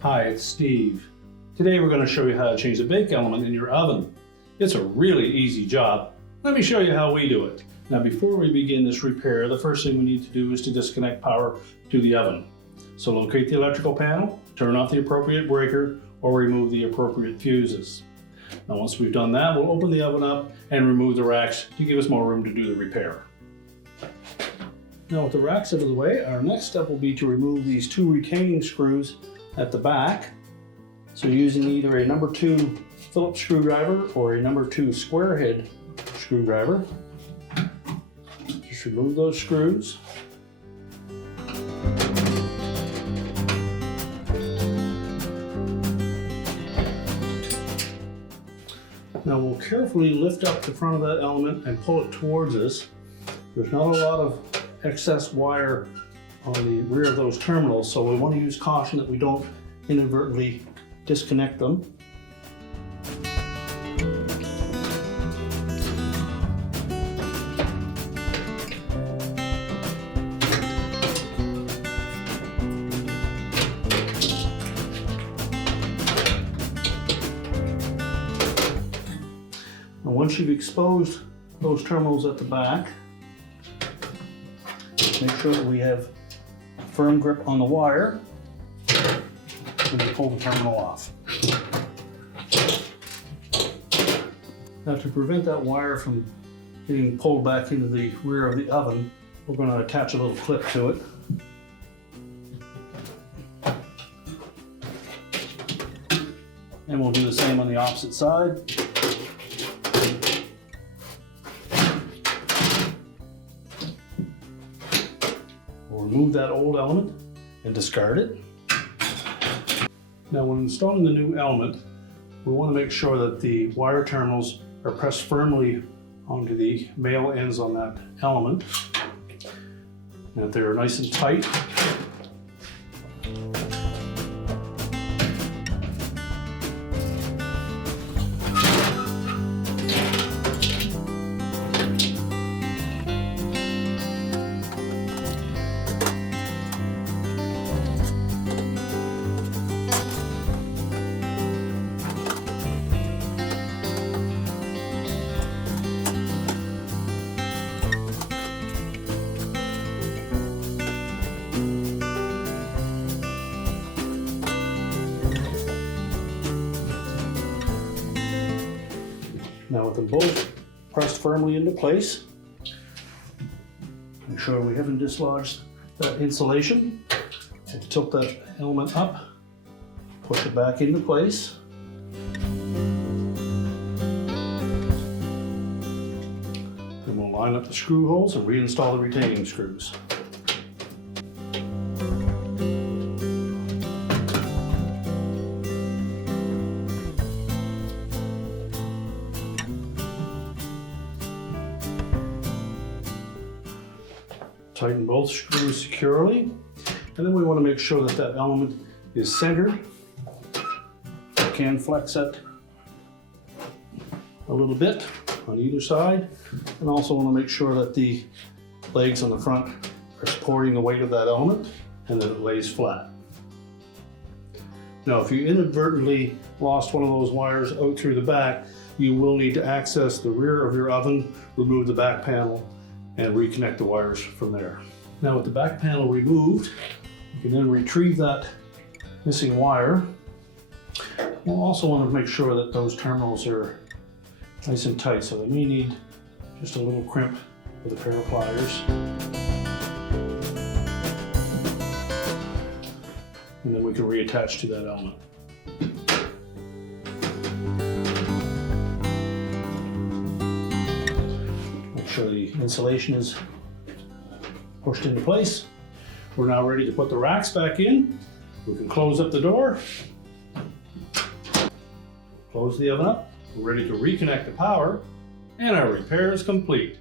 Hi, it's Steve. Today we're going to show you how to change the bake element in your oven. It's a really easy job. Let me show you how we do it. Now before we begin this repair, the first thing we need to do is to disconnect power to the oven. So locate the electrical panel, turn off the appropriate breaker, or remove the appropriate fuses. Now once we've done that, we'll open the oven up and remove the racks to give us more room to do the repair. Now with the racks out of the way, our next step will be to remove these two retaining screws at the back. So using either a number 2 Phillips screwdriver or a number 2 square head screwdriver, just remove those screws. Now we'll carefully lift up the front of that element and pull it towards us. There's not a lot of excess wire on the rear of those terminals, so we want to use caution that we don't inadvertently disconnect them. Now once you've exposed those terminals at the back, make sure that we have a firm grip on the wire when you pull the terminal off. Now to prevent that wire from being pulled back into the rear of the oven, we're going to attach a little clip to it. And we'll do the same on the opposite side. We'll remove that old element and discard it. Now when installing the new element, we want to make sure that the wire terminals are pressed firmly onto the male ends on that element, and that they're nice and tight. Now with them both pressed firmly into place, make sure we haven't dislodged that insulation. We'll tilt that element up, push it back into place. Then we'll line up the screw holes and reinstall the retaining screws. Tighten both screws securely, and then we want to make sure that that element is centered. You can flex it a little bit on either side, and also want to make sure that the legs on the front are supporting the weight of that element and that it lays flat. Now if you inadvertently lost one of those wires out through the back, you will need to access the rear of your oven, remove the back panel, and reconnect the wires from there. Now with the back panel removed, you can then retrieve that missing wire. We'll also want to make sure that those terminals are nice and tight, so they may need just a little crimp with a pair of pliers. And then we can reattach to that element. Make sure the insulation is pushed into place. We're now ready to put the racks back in. We can close up the door, close the oven up. We're ready to reconnect the power, and our repair is complete.